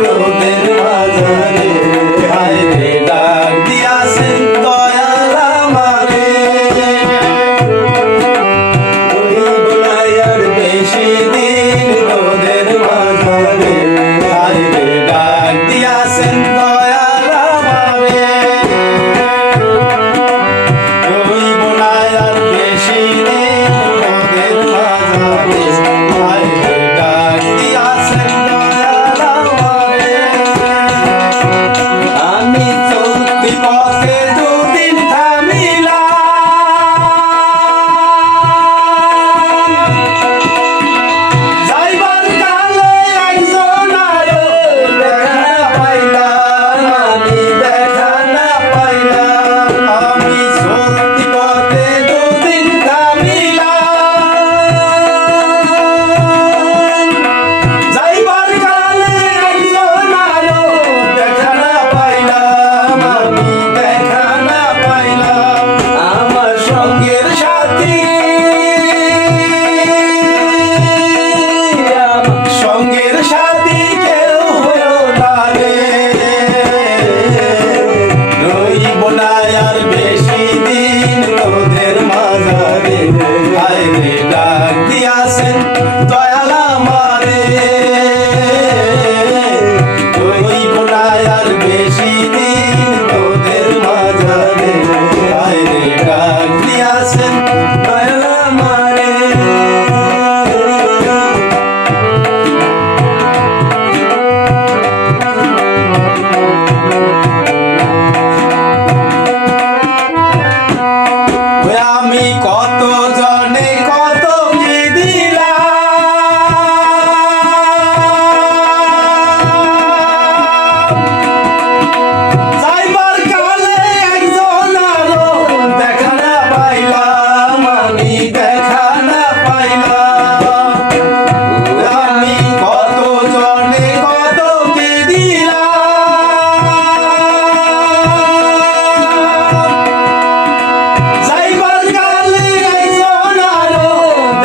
রোদের মাঝারে হায় রে ডাক দিয়াছেন দয়াল আমারে রইব না আর বেশি দিন রোদের মাঝারে হায় রে ডাক দিয়াছেন দয়াল আমারে রইব না আর বেশি দিন রোদের মাঝারে হায় রে ডাক দিয়াছেন দয়াল আমারে আমি চলতি পথে দুদিন থামিলাম যাইবার কালে একজন আরো দেখা পাইলাম আমি দেখা না পাইলাম আমি চলতি পথে দুদিন থামিলাম যাইবার কালে একজন আরো দেখা না পাইলাম আমি দেখা না পাইলাম আমার সঙ্গের সাথী আমার সঙ্গের সাথী কেউ হলো না রে রইব না আর বেশি দিন রোদের মাঝারে হায় রে ডাক দিয়াছেন দয়াল আমারে রইব না আর বেশি দিন রোদের মাঝারে হায় রে ডাক দিয়াছেন দয়াল আমারে ওই আমি কত জনে কত কি দিলাম যাইবার কালে একজন আরো দেখা না পাইলাম আমি দেখা না পাইলাম আমি কত জনে কত কি দিলাম যাইবার কালে একজন আরো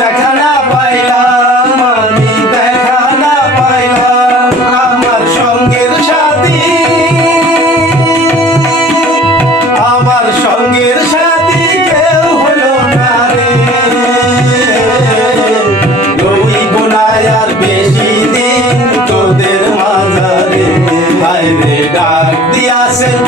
দেখা না পাইলাম আমি দেখা না পাইলাম আমার সঙ্গের সাথী কেউ হলো না রে রইব না আর বেশি দিন তোদের মাঝারে হায় রে ডাক দিয়াছেন